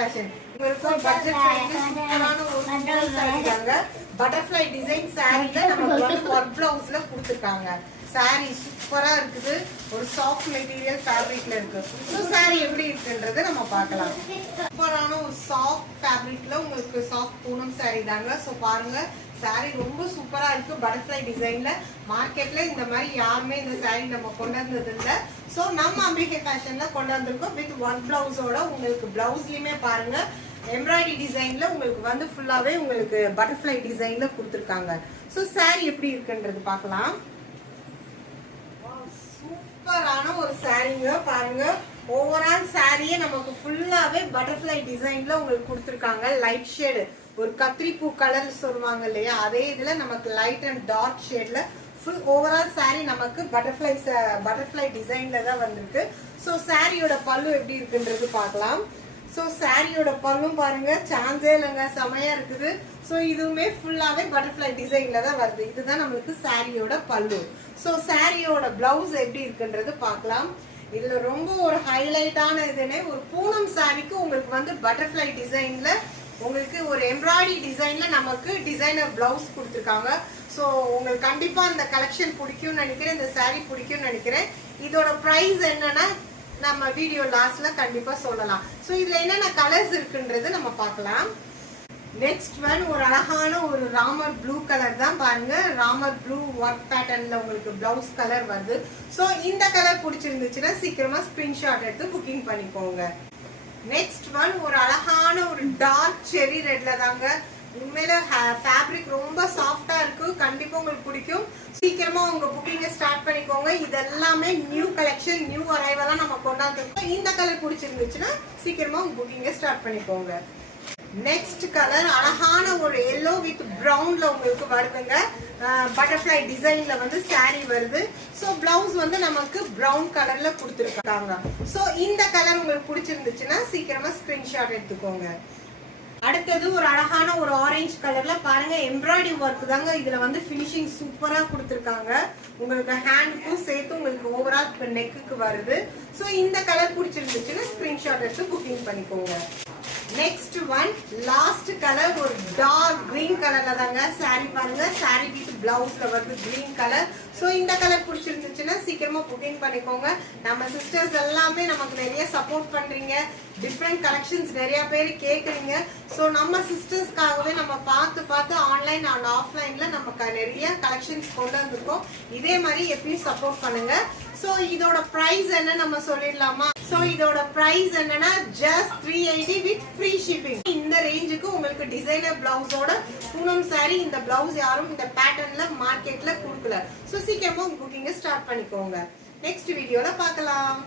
Fashion. உங்களுக்கு ஒரு budget friendly சூப்பரான ஒரு saree தாங்க. பட்டர்ஃப்ளை டிசைன் சாரீல நமக்கு வந்து ஒர்க் பிளவுஸ்ல கொடுத்துருக்காங்க. saree சூப்பரா இருக்குது. ஒரு சாஃப்ட் மெட்டீரியல் ஃபேப்ரிக்ல இருக்கு. ஸோ saree எப்படி இருக்குன்றதை நம்ம பார்க்கலாம். சூப்பரான ஒரு சாஃப்ட் ஃபேப்ரிக்ல உங்களுக்கு சாஃப்ட் பூனம் saree தாங்க. ஸோ பாருங்க saree ரொம்ப சூப்பரா இருக்கு. பட்டர்ஃப்ளை டிசைன்ல மார்க்கெட்ல இந்த மாதிரி யாருமே இந்த saree நம்ம கொண்டு வந்தது இல்லை. ஸோ நம்ம அம்பிகை ஃபேஷன்ல கொண்டு வந்திருக்கோம் வித் ஒன் பிளவுஸோட. உங்களுக்கு பிளவுஸ்லயுமே பாருங்க எம்ப்ராய்டரி டிசைன்ல உங்களுக்கு வந்து ஃபுல்லாவே உங்களுக்கு பட்டர்ஃப்ளை டிசைன்ல கொடுத்துருக்காங்க. ஸோ saree எப்படி இருக்குன்றது பார்க்கலாம். சூப்பரான ஒரு சாரீங்க பாருங்க. ஓவரால் சாரியே நமக்கு ஃபுல்லாவே பட்டர்ஃப்ளை டிசைன்ல உங்களுக்கு கொடுத்துருக்காங்க. லைட் ஷேடு ஒரு கத்திரிப்பூ கலர் சொல்லுவாங்க இல்லையா, அதே இதுல நமக்கு லைட் அண்ட் டார்க் ஷேட்ல ஃபுல் ஓவரால் சாரி நமக்கு பட்டர்ஃப்ளை டிசைன்ல தான் வந்திருக்கு. ஸோ சாரியோட பல்லு எப்படி இருக்குன்றது பார்க்கலாம். ஸோ சாரியோட பல்லும் பாருங்க சான்ஸே இல்லைங்க, செமையா இருக்குது. ஸோ இதுவுமே ஃபுல்லாவே பட்டர்ஃப்ளை டிசைன்ல தான் வருது. இதுதான் நம்மளுக்கு சாரியோட பல்லு. ஸோ சாரியோட பிளவுஸ் எப்படி இருக்குன்றது பார்க்கலாம். இதுல ரொம்ப ஒரு ஹைலைட்டான இதுன்னு ஒரு பூனம் சாரிக்கு உங்களுக்கு வந்து பட்டர்ஃப்ளை டிசைன்ல உங்களுக்கு ஒரு எம்ப்ராய்டரி டிசைன்ல நமக்கு டிசைனர் பிளவுஸ் கொடுத்துருக்காங்க. ஸோ உங்களுக்கு கண்டிப்பா இந்த கலெக்ஷன் பிடிக்கும்னு நினைக்கிறேன், இந்த சாரி பிடிக்கும்னு நினைக்கிறேன். இதோட பிரைஸ் என்னன்னா நம்ம வீடியோ லாஸ்ட்ல கண்டிப்பா சொல்லலாம். ஸோ இதுல என்னென்ன கலர்ஸ் இருக்குன்றது நம்ம பார்க்கலாம். நெக்ஸ்ட் ஒன் ஒரு அழகான ஒரு ராமர் ப்ளூ கலர் தான் பாருங்க. ராமர் ப்ளூ ஒர்க் பேட்டர்ன்ல உங்களுக்கு பிளவுஸ் கலர் வருது. ஸோ இந்த கலர் பிடிச்சிருந்துச்சுன்னா சீக்கிரமா ஸ்கிரீன்ஷாட் எடுத்து புக்கிங் பண்ணிக்கோங்க. நெக்ஸ்ட் ஒன் ஒரு அழகான ஒரு டார்க் செரி ரெட்ல தாங்க. உண்மையில ஃபேப்ரிக் ரொம்ப சாஃப்டா இருக்கு. கண்டிப்பா உங்களுக்கு பிடிக்கும். சீக்கிரமா உங்க புக்கிங்க ஸ்டார்ட் பண்ணிக்கோங்க. இதெல்லாமே நியூ கலெக்ஷன், நியூ அரைவலா நம்ம கொண்டாந்துருக்கோம். இந்த கலர் பிடிச்சிருந்துச்சுன்னா சீக்கிரமா உங்க புக்கிங்க ஸ்டார்ட் பண்ணிக்கோங்க. நெக்ஸ்ட் கலர் அழகான ஒரு எல்லோ வித் பிரவுன்ல உங்களுக்கு வருதுங்க. பட்டர்ஃப்ளை டிசைன்ல வந்து சாரி வருது. ஸோ பிளவுஸ் வந்து நமக்கு பிரவுன் கலர்ல கொடுத்துருக்காங்க. ஸோ இந்த கலர் உங்களுக்கு பிடிச்சிருந்துச்சுன்னா சீக்கிரமா ஸ்கிரீன்ஷாட் எடுத்துக்கோங்க. அடுத்தது ஒரு அழகான ஒரு ஆரஞ்சு கலர்ல பாருங்க எம்ப்ராய்டரி ஒர்க் தாங்க. இதுல வந்து பினிஷிங் சூப்பரா கொடுத்துருக்காங்க. உங்களுக்கு ஹேண்டுக்கும் சேர்த்து உங்களுக்கு ஓவரால் நெக்குக்கு வருது. ஸோ இந்த கலர் பிடிச்சிருந்துச்சுன்னா ஸ்கிரீன்ஷாட் எடுத்து புக்கிங் பண்ணிக்கோங்க. நெக்ஸ்ட் ஒன் லாஸ்ட் கலர் ஒரு டார்க் கிரீன் கலர்ல தாங்க சாரி பாருங்க. சாரி வித் பிளவுஸ்ல வருது கிரீன் கலர். ஸோ இந்த கலர் பிடிச்சிருந்துச்சுன்னா சீக்கிரமா புக்கிங் பண்ணிக்கோங்க. நம்ம சிஸ்டர்ஸ் எல்லாமே நமக்கு நிறைய சப்போர்ட் பண்றீங்க. டிஃப்ரெண்ட் கலெக்ஷன்ஸ் நிறைய பேர் கேட்குறீங்க. ஸோ நம்ம சிஸ்டர்ஸ்க்காகவே நம்ம பார்த்து ஆன்லைன் அண்ட் ஆஃப்லைன்ல நமக்கு நிறைய கலெக்ஷன்ஸ் கொண்டு வந்திருக்கோம். இதே மாதிரி எப்பயும் சப்போர்ட் பண்ணுங்க. ஸோ இதோட பிரைஸ் என்ன நம்ம சொல்லிடலாமா? ஸோ இதோட பிரைஸ் என்னன்னா ஜஸ்ட் 380 வித் ஃப்ரீ ஷிப்பிங். இந்த ரேஞ்சுக்கு உங்களுக்கு டிசைனர் பிளவுஸோட பூனம் சாரி இந்த பிளவுஸ் யாரும் இந்த பேட்டர்ன்ல மார்க்கெட்ல கொடுக்கல. ஸோ சீக்கிரமா புக்கிங்க ஸ்டார்ட் பண்ணிக்கோங்க. நெக்ஸ்ட் வீடியோல பார்க்கலாம்.